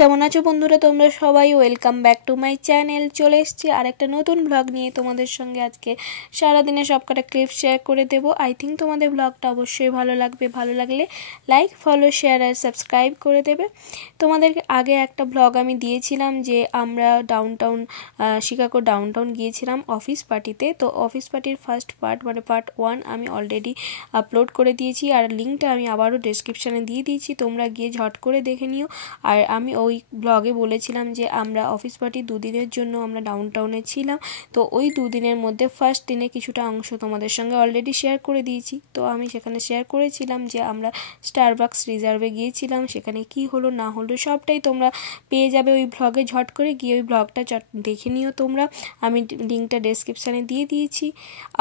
কেমন আছো বন্ধুরা তোমরা সবাই? Welcome back to my channel. চলে এসেছি আরেকটা নতুন ব্লগ নিয়ে তোমাদের সঙ্গে। আজকে সারাদিনে সবকটা ক্লিপ শেয়ার করে দেবো। আই থিঙ্ক তোমাদের ব্লগটা অবশ্যই ভালো লাগবে। ভালো লাগলে লাইক, ফলো, শেয়ার আর সাবস্ক্রাইব করে দেবে। তোমাদের আগে একটা ব্লগ আমি দিয়েছিলাম যে আমরা শিকাগো ডাউনটাউন গিয়েছিলাম অফিস পার্টিতে। তো অফিস পার্টির ফার্স্ট পার্ট মানে পার্ট 1 আমি অলরেডি আপলোড করে দিয়েছি, আর লিঙ্কটা আমি আবারও ডেসক্রিপশানে দিয়ে দিয়েছি, তোমরা গিয়ে ঝট করে দেখে নিও। আর আমি ওই ব্লগে বলেছিলাম যে আমরা অফিস পার্টি 2 দিনের জন্য আমরা ডাউনটাউনে ছিলাম। তো ওই 2 দিনের মধ্যে ফার্স্ট দিনে কিছুটা অংশ তোমাদের সঙ্গে অলরেডি শেয়ার করে দিয়েছি। তো আমি সেখানে শেয়ার করেছিলাম যে আমরা স্টারবাকস রিজার্ভে গিয়েছিলাম, সেখানে কি হলো না হলো সবটাই তোমরা পেয়ে যাবে ওই ব্লগে। ঝট করে গিয়ে ওই ব্লগটা দেখে নিও তোমরা, আমি লিঙ্কটা ডেসক্রিপশানে দিয়ে দিয়েছি।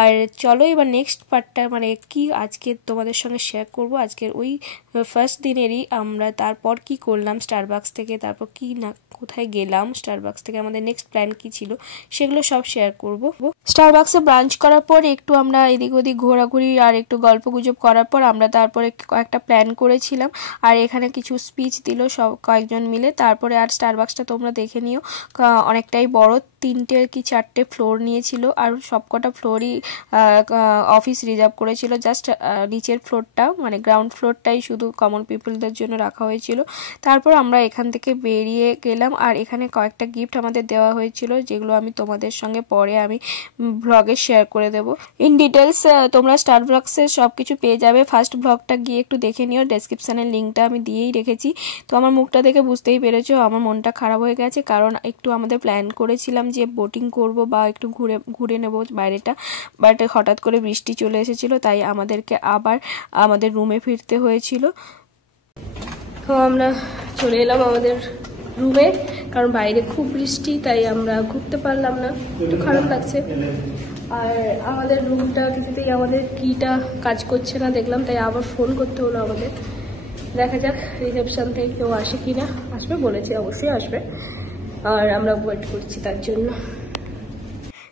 আর চলো এবার নেক্সট পার্টটা মানে কি আজকে তোমাদের সঙ্গে শেয়ার করব। আজকের ওই ফার্স্ট দিনেরই আমরা তারপর কি করলাম স্টারবাকস থেকে, তারপর কি না কোথায় গেলাম স্টারবাকস থেকে, আমাদের নেক্সট প্ল্যান কি ছিল সেগুলো সব শেয়ার করব। স্টারবাকসে ব্রাঞ্চ করার পর একটু আমরা এদিক ওদিক ঘোরাঘুরি আর একটু গল্পগুজব করার পর আমরা তারপরে একটা প্ল্যান করেছিলাম, আর এখানে কিছু স্পিচ দিল সব কয়েকজন মিলে। তারপরে আর স্টারবাকসটা তোমরা দেখে নিও, অনেকটাই বড়, 3টে কি 4টে ফ্লোর নিয়েছিল, আর সবকটা ফ্লোরই অফিস রিজার্ভ করেছিল। জাস্ট নিচের ফ্লোরটা মানে গ্রাউন্ড ফ্লোরটাই শুধু কমন পিপলদের জন্য রাখা হয়েছিল। তারপর আমরা এখান থেকে বেরিয়ে গেলাম, আর এখানে কয়েকটা গিফট আমাদের দেওয়া হয়েছিল যেগুলো আমি তোমাদের সঙ্গে পরে আমি ব্লগে শেয়ার করে দেব ইন ডিটেলস। তোমরা স্টারবাকসের সব কিছু পেয়ে যাবে। ফার্স্ট ব্লগটা গিয়ে একটু দেখে নিও, ডেসক্রিপশানের লিঙ্কটা আমি দিয়েই রেখেছি। তো আমার মুখটা দেখে বুঝতেই পেরেছো আমার মনটা খারাপ হয়ে গেছে, কারণ একটু আমাদের প্ল্যান করেছিলাম যে বোটিং করব বা একটু ঘুরে নেব বাইরেটা, বাট হঠাৎ করে বৃষ্টি চলে এসেছিল, তাই আমাদেরকে আবার আমাদের রুমে ফিরতে হয়েছিল। তো আমরা চলে এলাম আমাদের রুমে, কারণ বাইরে খুব বৃষ্টি, তাই আমরা ঘুরতে পারলাম না, একটু খারাপ লাগছে। আর আমাদের রুমটা কিছুতেই আমাদের কিটা কাজ করছে না দেখলাম, তাই আবার ফোন করতে হলো আমাদের। দেখা যাক রিসেপশন থেকে কেউ আসে কি না। আসবে বলেছে, অবশ্যই আসবে, আর আমরা ওয়েট করছি তার জন্য।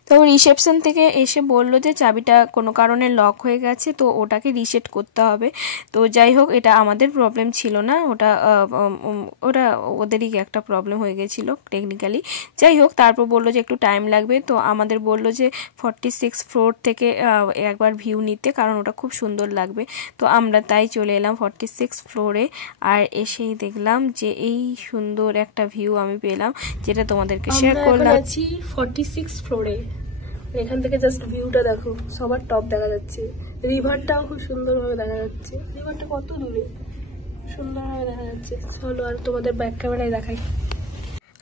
তো রিসেপশন থেকে এসে বললো যে চাবিটা কোনো কারণে লক হয়ে গেছে, তো ওটাকে রিসেট করতে হবে। তো যাই হোক, এটা আমাদের প্রবলেম ছিল না, ওটা ওদেরই একটা প্রবলেম হয়ে গেছিলো টেকনিক্যালি। যাই হোক, তারপর বললো যে একটু টাইম লাগবে। তো আমাদের বললো যে 46 ফ্লোর থেকে একবার ভিউ নিতে, কারণ ওটা খুব সুন্দর লাগবে। তো আমরা তাই চলে এলাম 46 ফ্লোরে, আর এসেই দেখলাম যে এই সুন্দর একটা ভিউ আমি পেলাম, যেটা তোমাদেরকে শেয়ার করলাম। আছি 46 ফ্লোরে, এখান থেকে জাস্ট ভিউটা দেখো, সবার টপ দেখা যাচ্ছে, রিভারটাও খুব সুন্দরভাবে দেখা যাচ্ছে। রিভারটা কত দূরে সুন্দরভাবে দেখা যাচ্ছে। চলো আর তোমাদের ব্যাক ক্যামেরায় দেখাই।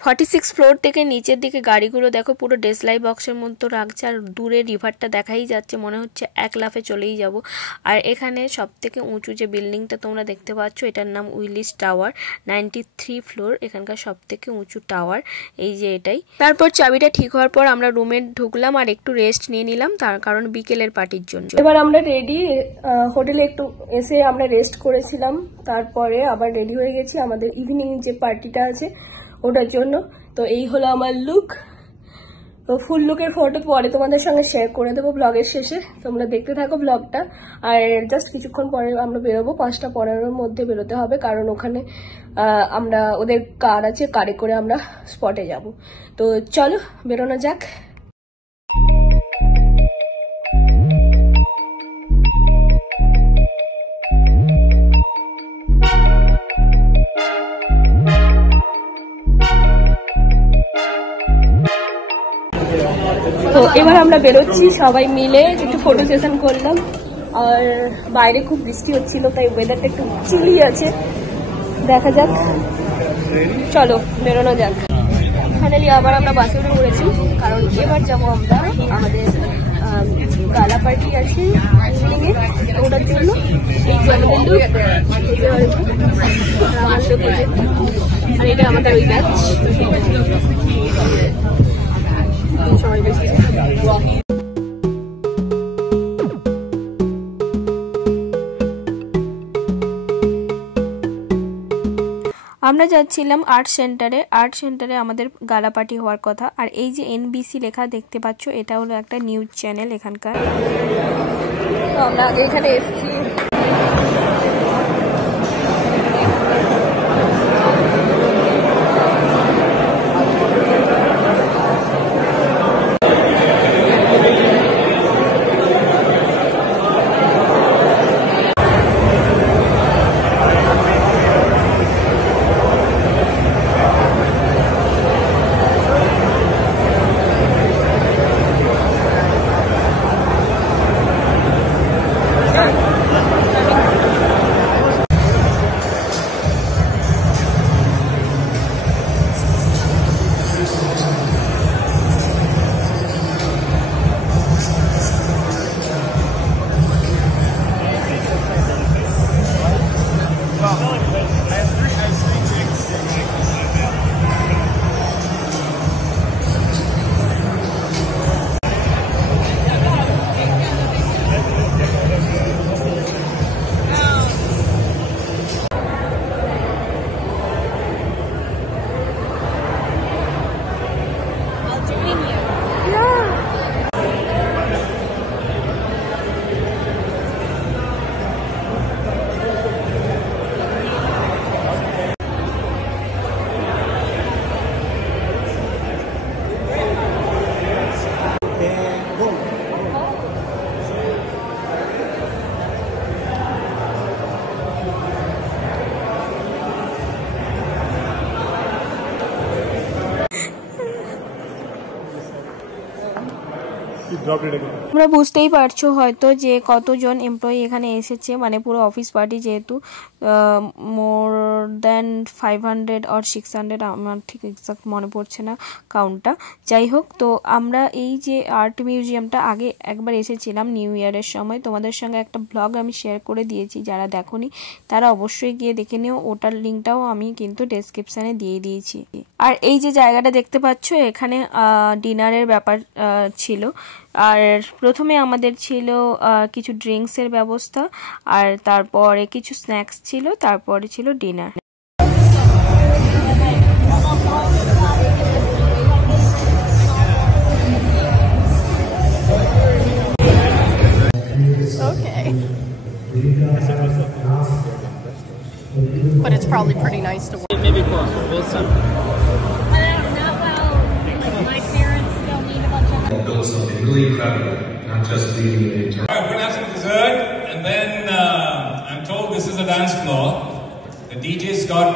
46 ফ্লোর থেকে নিচের দিকে গাড়িগুলো দেখো পুরো ডেসলাই বক্সের মতো রাখছে, আর দূরে রিভারটা দেখাই যাচ্ছে, মনে হচ্ছে এক লাফে চলেই যাব। আর এখানে সব থেকে উঁচু যে বিল্ডিংটা তোমরা দেখতে পাচ্ছ, এটার নাম উইলিস টাওয়ার, 93 ফ্লোর, এখানকার সব থেকে উঁচু টাওয়ার এই যে এটাই। তারপর চাবিটা ঠিক হওয়ার পর আমরা রুমে ঢুকলাম আর একটু রেস্ট নিয়ে নিলাম, তার কারণ বিকেলের পার্টির জন্য। এবার আমরা রেডি, হোটেলে একটু এসে আমরা রেস্ট করেছিলাম, তারপরে আবার রেডি হয়ে গেছি আমাদের ইভিনিং যে পার্টিটা আছে ওটার জন্য। তো এই হলো আমার লুক। তো ফুল লুকের ফটো পরে তোমাদের সঙ্গে শেয়ার করে দেবো ব্লগের শেষে, তোমরা দেখতে থাকো ব্লগটা। আর জাস্ট কিছুক্ষণ পরে আমরা বেরোবো, 5:15-র মধ্যে বেরোতে হবে, কারণ ওখানে আমরা ওদের কার আছে, কারে করে আমরা স্পটে যাব। তো চলো বেরোনো যাক। তো এবার আমরা বেরোচ্ছি সবাই মিলে, একটু ফটো সেশন করলাম, আর বাইরে খুব বৃষ্টি হচ্ছিল, তাই ওয়েদারটা একটু চিলি আছে। দেখা যাক, চলো বেরোনো যাক। ফাইনালি আবার আমরা বাসে উঠে পড়েছি, কারণ এবার যাবো আমরা আমাদের গালা পার্টি আছে ইভিনিংয়ে, ওটার জন্য। এই যে আমাদের লুক, আর এটা আমাদের ওই ব্যাচ সবাই বেশি। আমরা যাচ্ছিলাম আর্ট সেন্টারে আমাদের গালা পার্টি হওয়ার কথা। আর এই যে NBC লেখা দেখতে পাচ্ছ, এটা হলো একটা নিউজ চ্যানেল এখানকার। আমরা এখানে এসেছি, তোমরা বুঝতেই পারছো হয়তো যে কতজন এমপ্লয়ি এখানে এসেছে, মানে পুরো অফিস পার্টি যেহেতু মোর দ্যান 500 or 600, আমার ঠিক এক্সাক্ট মনে পড়ছে না কাউন্টটা। যাই হোক, তো আমরা এই যে আর্ট মিউজিয়ামটা আগে একবার এসেছিলাম নিউ ইয়ারের সময়, তোমাদের সঙ্গে একটা ব্লগ আমি শেয়ার করে দিয়েছি, যারা দেখোনি তারা অবশ্যই গিয়ে দেখে নিও, ওটার লিঙ্কটাও আমি কিন্তু ডেসক্রিপশানে দিয়ে দিয়েছি। আর এই যে জায়গাটা দেখতে পাচ্ছ এখানে ডিনারের ব্যাপার ছিল, আর প্রথমে আমাদের ছিল কিছু ড্রিঙ্কসের ব্যবস্থা, আর তারপরে কিছু স্ন্যাক্স ছিল, তারপরে ছিল dinner. Okay. But it's probably pretty nice to work. Maybe closer. We'll see. My parents still need a bunch of build something really incredible, not just leading a All right, we're gonna have some dessert, and then I'm told this is a dance floor. The DJ's got.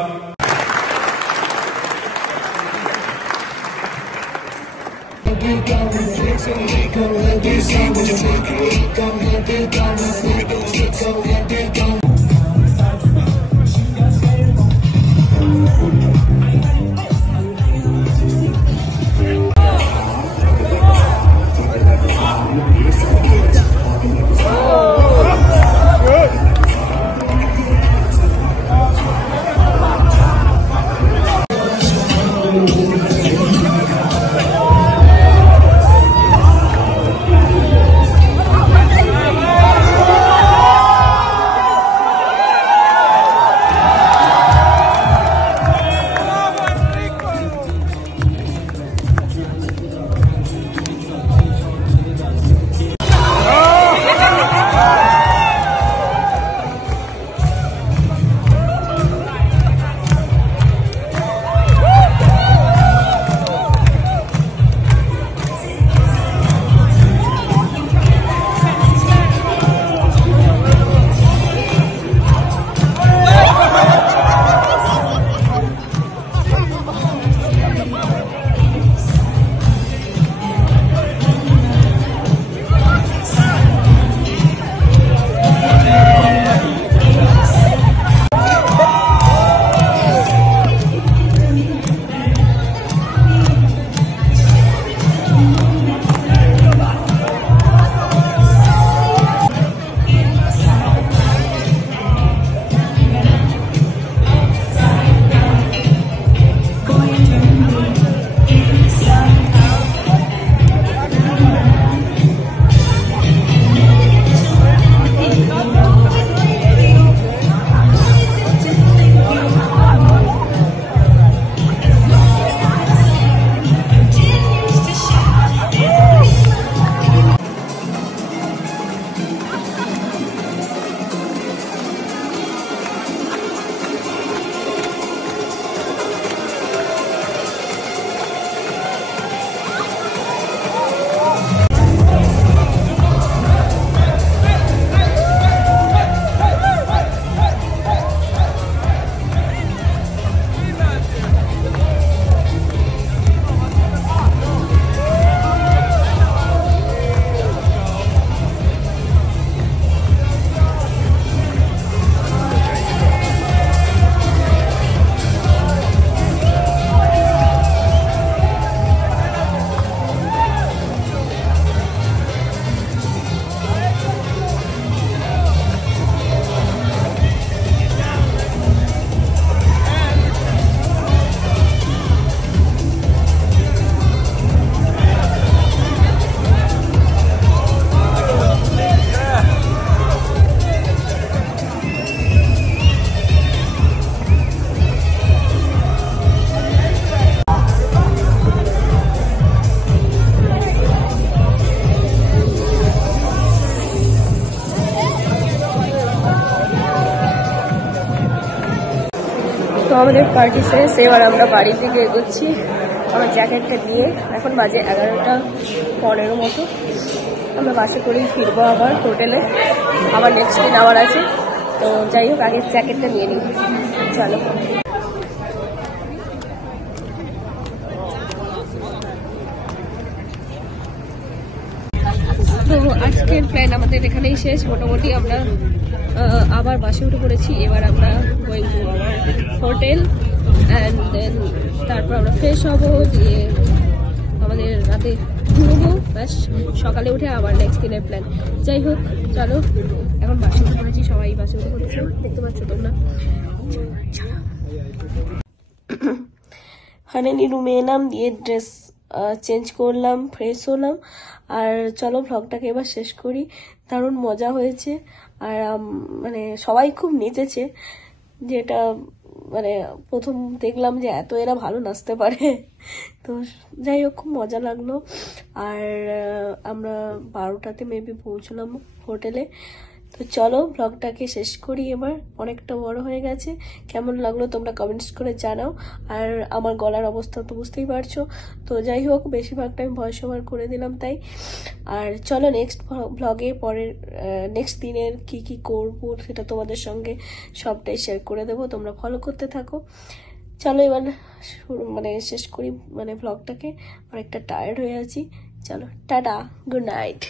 তো আমাদের party শেষ, এবার আমরা বাড়ি থেকে এগোচ্ছি আমার জ্যাকেটটা দিয়ে। এখন বাজে 11:15 মতো। আমরা বাসে করেই ফিরবো আবার হোটেলে, আবার নেক্সট দিন আবার আছে। তো যাই হোক, আগে জ্যাকেটটা নিয়ে নিই, চলো। তো আজকের প্ল্যান আমাদের এখানেই শেষ। মোটামুটি আমরা আবার বাসে উঠে পড়েছি। এবার আমরা going to our hotel and then তারপর আমরা ফ্রেশ হবো, দিয়ে আমাদের রাতে ঘুরবো, ব্যাস সকালে উঠে আবার নেক্সট দিনের প্ল্যান। যাই হোক, চলো এখন বাসে উঠে পড়েছি, সবাই বাসে উঠে পড়েছি, দেখতে পাচ্ছ তোমরা। ফাইনালি রুমে এলাম, দিয়ে ড্রেস চেঞ্জ করলাম, ফ্রেশ হলাম। আর চলো ভ্লগটাকে এবার শেষ করি। দারুণ মজা হয়েছে, আর মানে সবাই খুব নেচেছে, যেটা মানে প্রথম দেখলাম যে এত এরা ভালো নাচতে পারে। তো যাই হোক, খুব মজা লাগলো। আর আমরা 12টাতে মেবি পৌঁছলাম হোটেলে। তো চলো ভ্লগটাকে শেষ করি এবার, অনেকটা বড় হয়ে গেছে। কেমন লাগলো তোমরা কমেন্টস করে জানাও। আর আমার গলার অবস্থা তো বুঝতেই পারছো। তো যাই হোক, বেশিরভাগটা আমি ভয়েস ওভার করে দিলাম তাই। আর চলো নেক্সট ভ্লগে পরের নেক্সট দিনের কি করবো সেটা তোমাদের সঙ্গে সবটাই শেয়ার করে দেবো, তোমরা ফলো করতে থাকো। চলো এবার মানে শেষ করি মানে ভ্লগটাকে, অনেকটা টায়ার্ড হয়ে আছি। চলো টাটা, গুড নাইট।